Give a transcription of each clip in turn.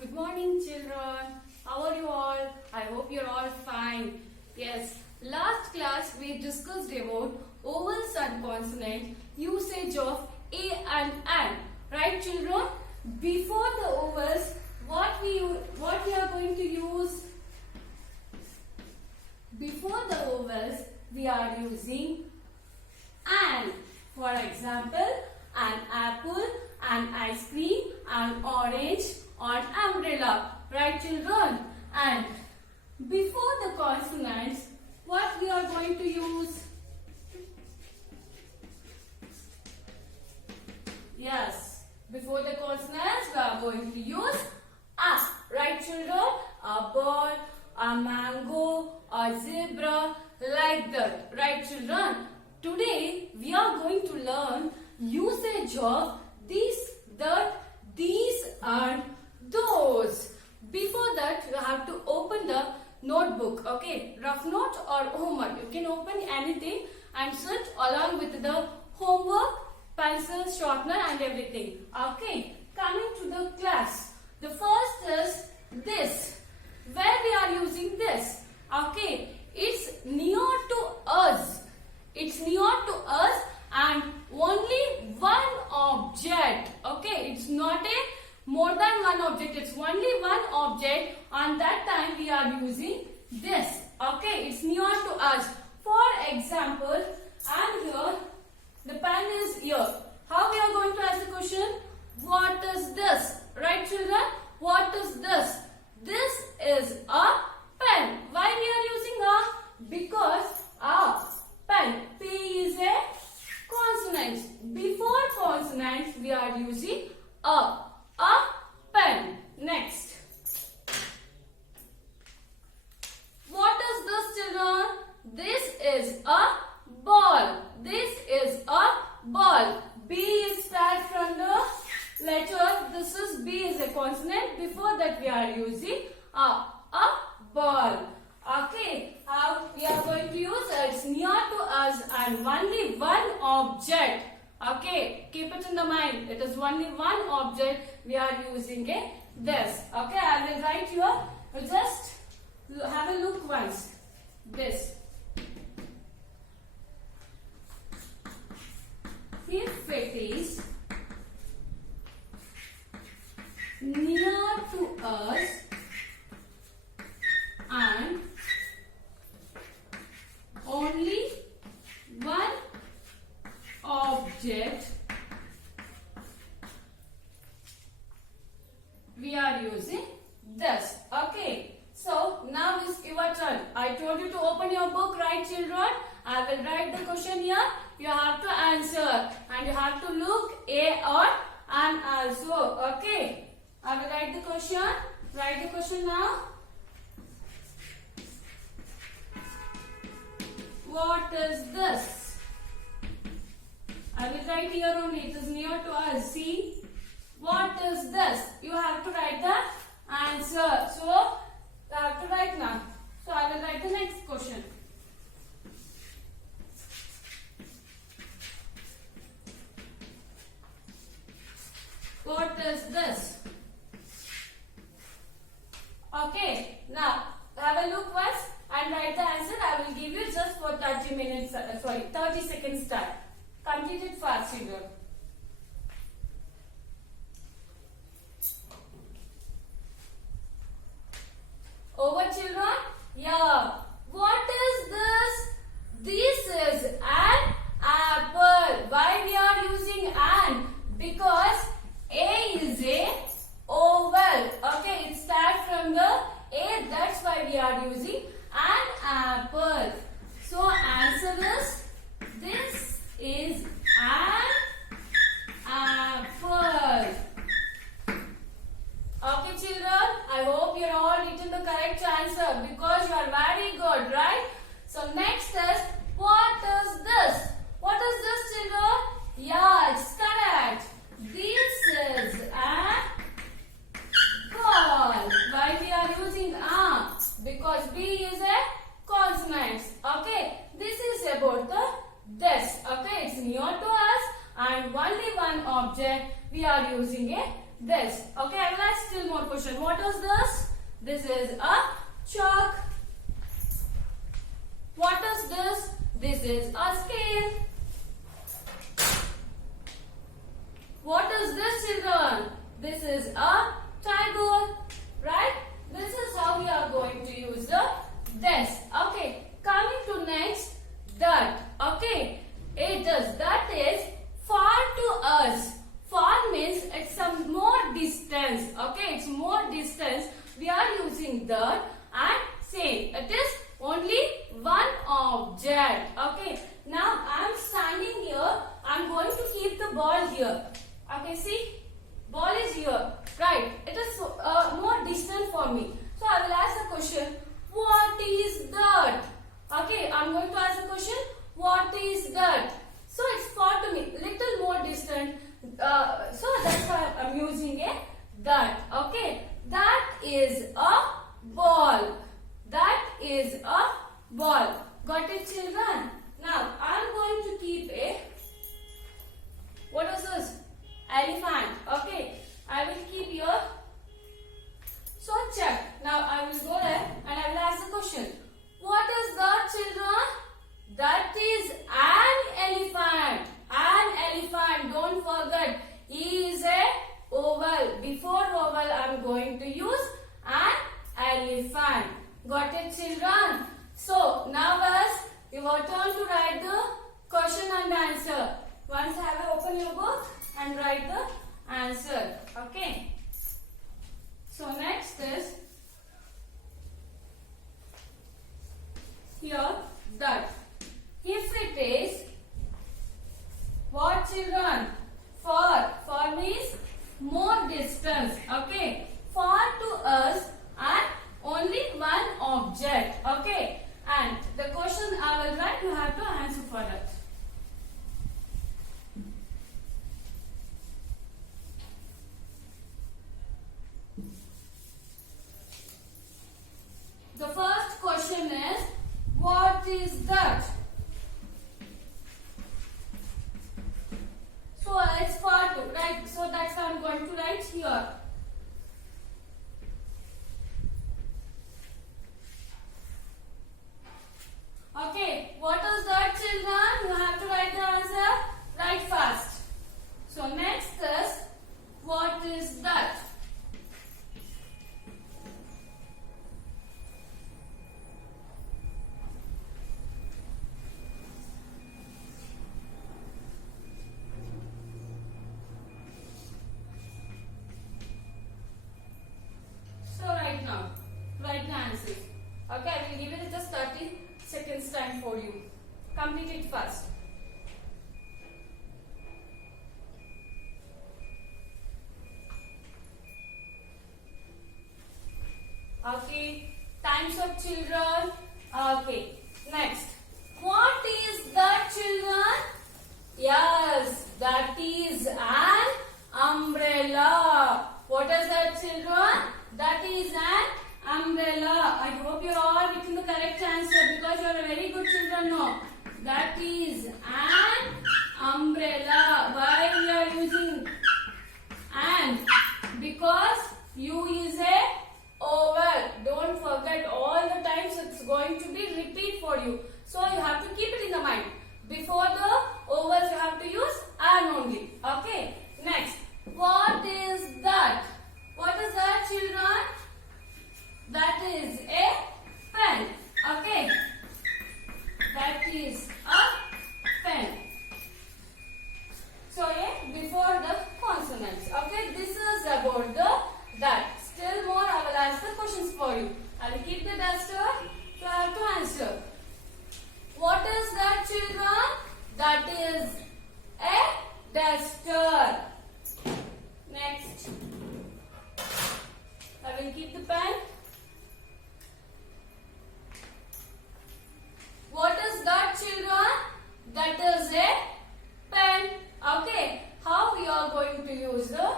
Good morning, children. How are you all? I hope you're all fine. Yes, last class we discussed about vowels and consonant usage of a and an. Right, children? Before the vowels, what we are going to use? Before the vowels, we are using an. For example, an apple, an ice cream, an orange, an umbrella. Right, children? And before the consonants, what we are going to use? Yes, before the consonants, we are going to use a. Right, children? A bird, a mango, a zebra, like that. Right, children? Today, we are going to learn usage of this, that, these and those. Before that, you have to open the notebook, okay? Rough note or homework. You can open anything and sit along with the homework, pencil, sharpener and everything. Okay, coming to the class. The first is this. Where we are using this? Okay, it's near to us. It's near to us and only one object. Okay, it's not a more than one object. It's only one object. On that time we are using this. Okay, it's near to us. For example, I'm here. The pen is here. How we are going to ask the question? What is this? Right, children? What is this? This is a pen. Why we are using a? Because a pen. P is a consonant. Before consonants, we are using a pen. Next. What is this, children? This is a ball. This is a ball. B is start from the letter. This is B is a consonant. Before that, we are using a ball. Okay, how we are going to use it? It's near to us and only one object. Okay, keep it in the mind. It is only one object we are using it. This. Okay, I will write here. Just have a look once. This. If it is near to us and only one object, we are using this. Okay, so now is your turn. I told you to open your book, right, children? I will write the question here. You have to answer and you have to look A or and also. Okay, I will write the question. Write the question now. What is this? I will write here only. It is near to us. See? What is this? You have to write the answer. So, you have to write now. So, I will write the next question. What is this? Okay. Now, have a look once and write the answer. I will give you just for 30 minutes, 30 seconds time. Complete it fast, children. Over, children? Yeah. What is this? This is an apple. Why we are using an? Because A is a oval. Okay, it starts from the A. That's why we are using an apple. So, answer is this is an apple. Okay, children, I hope you are all written the correct answer because you are very good, right? So, next is what is this? What is this, children? Yeah, it's correct. This is a ball. Why we are using a? Because B is a consonant. Okay, this is about the this. Okay, it's near to us and only one object we are using a this. Okay, I will ask still more question. What is this? This is a chalk. What is this? This is a scale. What is this, children? This is a tiger, right? This is how we are going to use the this. Okay, coming to next, that. Okay, it is, that is far to us. Far means it's some more distance. Okay, it's more distance. We are using that and same. It is only one object. Okay, now I am standing here. I am going to keep the ball here. Okay, see, ball is here, right? It is more distant for me. So I will ask a question. What is that? Okay, I am going to ask a question. What is that? So it's far to me, little more distant. So that's why I am using a that. Okay, that is a ball. That is a ball. Got it, children? Now I am going to keep a, what is this? Elephant. Okay, I will keep here. So check. Now I will go there and I will ask the question. What is that, children? That is an elephant. An elephant. Don't forget. He is a oval. Before oval, I am going to use an elephant. Got it, children? So now as your turn to write the question and answer. Once I have open your book and write the answer. Okay. So next is here that. If it is what, children? Far. Far means more distance. Okay. Far to us and only one object. Okay. And the question I will write, you have to answer for that. The first question is, what is that? So it's far to, right? So that's how I'm going to write here. Okay, what is that, children? You have to write the answer. Write fast. So next is, what is that? So right now, write the answer. Okay, I will give it just 30 seconds time for you. Complete it fast. Okay, time's up, children. Okay, next. What is that, children? Yes, that is an umbrella. What is that, children? That is an umbrella. I hope you are all getting the correct answer because you are very good children now. That is an umbrella. Why we are using and? Because U is a oval. Don't forget, all the times it's going to be repeat for you. So you have to keep it in the mind. Before the ovals you have to use an only. Okay. Next. What is that? What is that, children? That is a pen. Okay. That is a pen. So before the consonants. Okay. This is about the that. Still more I will ask the questions for you. I will keep the duster. So I have to answer. What is that, children? That is a duster. Next. I will keep the pen. What is that, children? That is a pen. Okay. How we are going to use the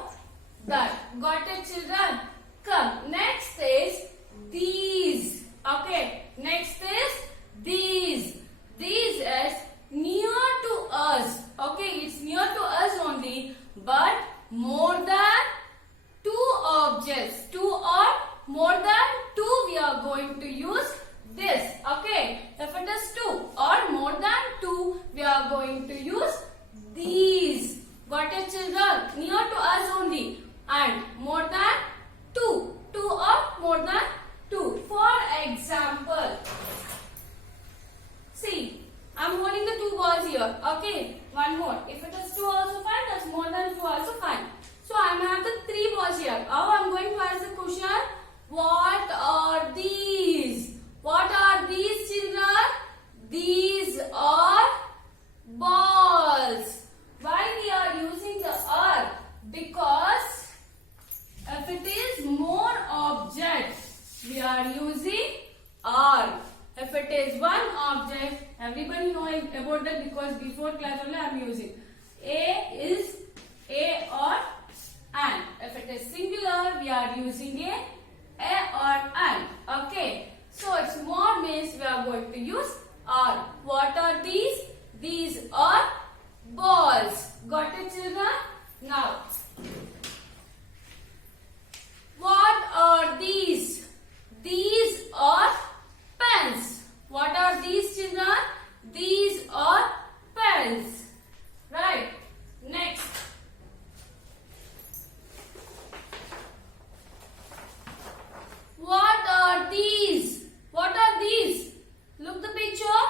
that? Got it, children? Come. Next is these. Okay. Next is these. These is near to us. Okay. It's near to us only, but more than Got it, children? Near to us only. And more than 2. 2 or more than 2. For example, see, I'm holding the 2 balls here. Okay, one more. If it is 2 also fine, that's more than 2 also fine. So I have the 3 balls here. Now I'm going to ask the question, what are these? What are these, children? These are balls. Why we are using the R? Because if it is more object, we are using R. If it is one object, everybody know about that because before class only I am using. A is A or an. If it is singular, we are using a or an. Okay. So it's more means we are going to use R. What are these? These are balls. Got it, children? Now, what are these? These are pens. What are these, children? These are pens. Right. Next. What are these? What are these? Look the picture.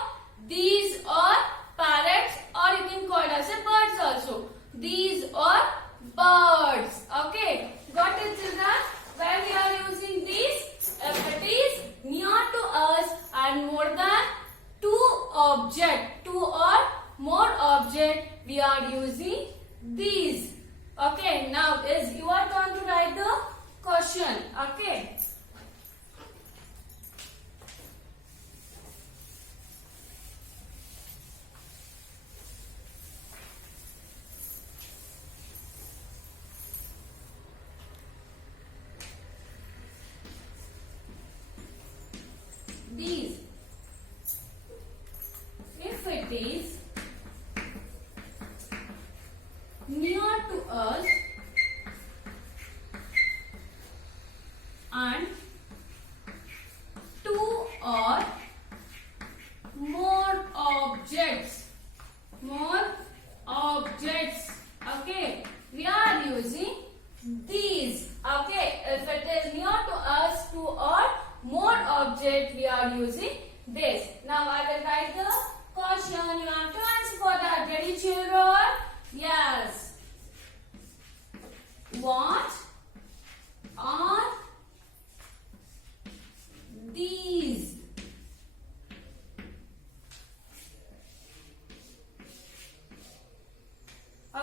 These are parrots, or you can call it as a birds also. These are birds. Okay. Got it, children? When we are using these, if it is near to us and more than 2 object, 2 or more object, we are using these. Okay. Now is your turn to write the question. Okay. These. If it is near to us and 2 or more objects, okay, we are using these. Okay, if it is near to us 2 or more object, we are using this. Now I will write the question. You have to answer for that. Ready, children? Yes. What are these?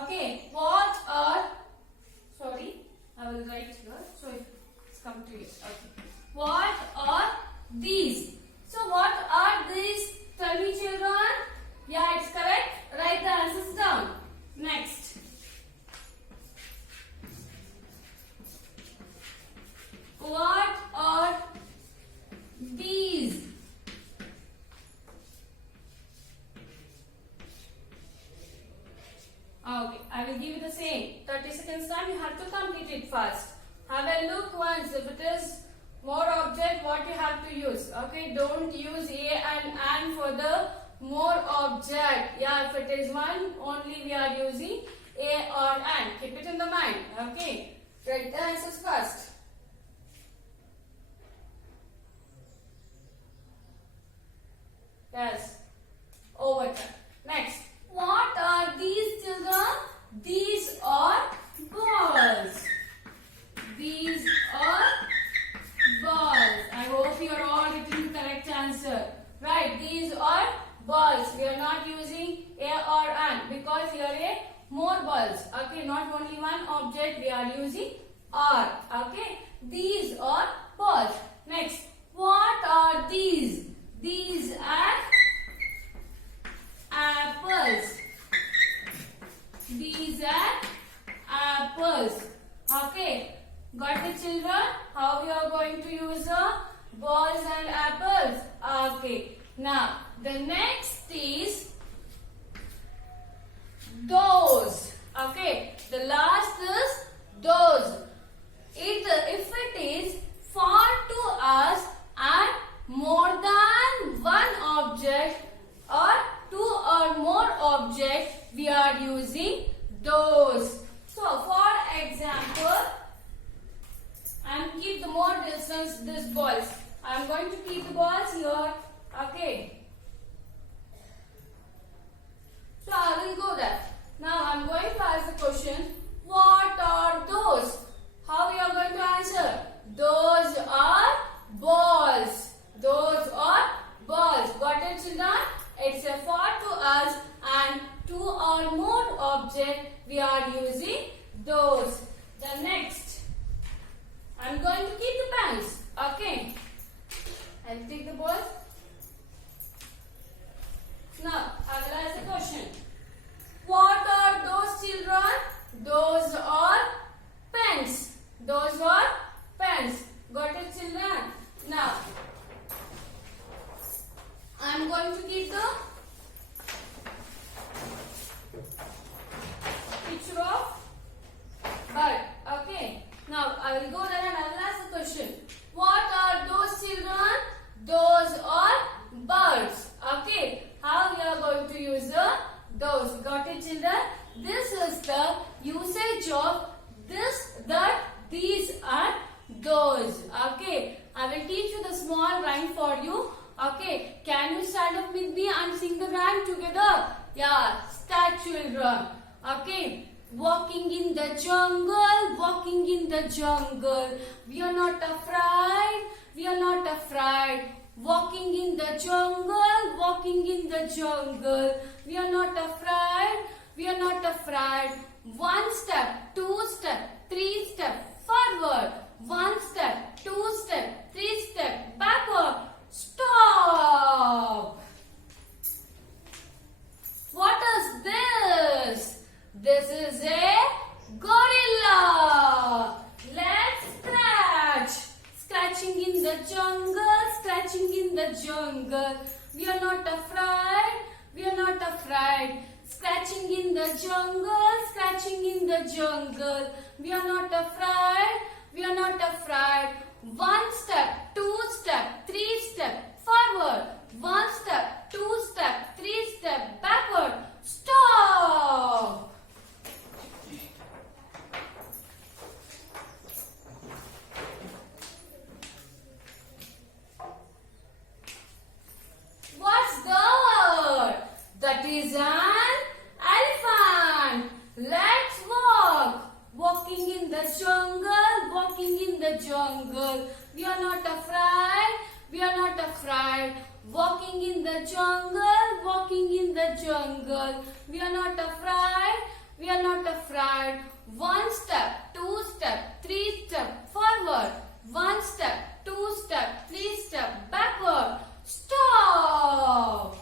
Okay. What are? Sorry, I will write here. So it's come to you. Okay. What are these? So what are these? Tell me, children. Yeah, it's correct. Write the answers down. Next. What are these? Okay, I will give you the same. 30 seconds time, you have to complete it fast. Have a look once. If it is more object, what you have to use. Okay, don't use a and an for the more object. Yeah, if it is one, only we are using a or an. Keep it in the mind. Okay, write the answers first. Yes, over. Next, what are these, children? These are balls. These are balls. I hope you are all getting the correct answer. Right, these are balls. We are not using a or an because here are more balls. Okay, not only one object, we are using are. Okay, these are balls. Next, what are these? These are apples. These are apples. Okay, got the children? How we are going to use balls and apples? Okay, now the next is those. Okay, the last is those. If it is far to us and more than one object or 2 or more objects, we are using those. use this balls. I'm going to keep the balls here. Okay. So I will go there. Now I'm going to ask the question, what are those? How you are going to answer? Those are balls. Those are balls. Got it, children? It's a for to us, and two or more object we are using those. The next, I'm going to keep the pens. Okay. I'll take the balls. Now, I will ask the question. What are those, children? Those are pens. Those are pens. Got it, children? Now, I am going to keep the picture of bird. Okay. Now, I will go there and I will ask the question. What are those, children? Those are birds. Okay. How we are going to use the those? Got it, children? This is the usage of this, that, these and those. Okay. I will teach you the small rhyme for you. Okay. Can you stand up with me and sing the rhyme together? Yeah. Start, children. Okay. Walking in the jungle, walking in the jungle. We are not afraid, we are not afraid. Walking in the jungle, walking in the jungle. We are not afraid, we are not afraid. One step, two step, three step forward. One step, two step, three step backward. Stop! What is this? This is a gorilla. Let's scratch. Scratching in the jungle, scratching in the jungle. We are not afraid, we are not afraid. Scratching in the jungle, scratching in the jungle. We are not afraid, we are not afraid. One step, two step, three step forward. One step, two step, three step backward. Stop! What's the word? That is an elephant. Let's walk. Walking in the jungle, walking in the jungle. We are not afraid, we are not afraid. Walking in the jungle, walking in the jungle. We are not afraid, we are not afraid. One step, two step, three step forward. One step, two step, three step backward. Stop!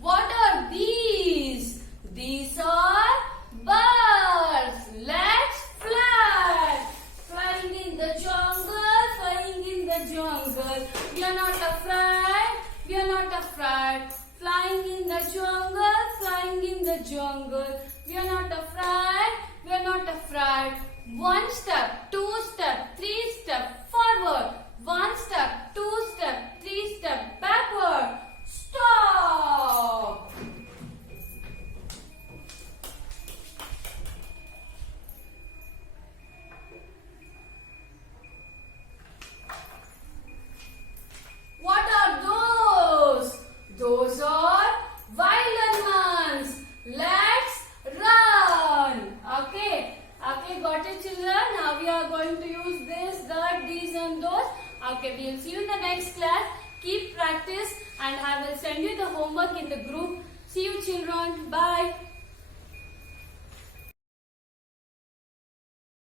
What are these? These are birds. Let's fly. Flying in the jungle, flying in the jungle. We are not afraid, we are not afraid. Flying in the jungle, flying in the jungle. We are not afraid, we are not afraid. One step, two step, three step forward. One step, two step, three step backward. Stop! What are those? Those are wild animals. Let's run. Okay. Okay, got it, children? Now we are going to use this, that, these and those. Okay, we will see you in the next class. Keep practice and I will send you the homework in the group. See you, children. Bye.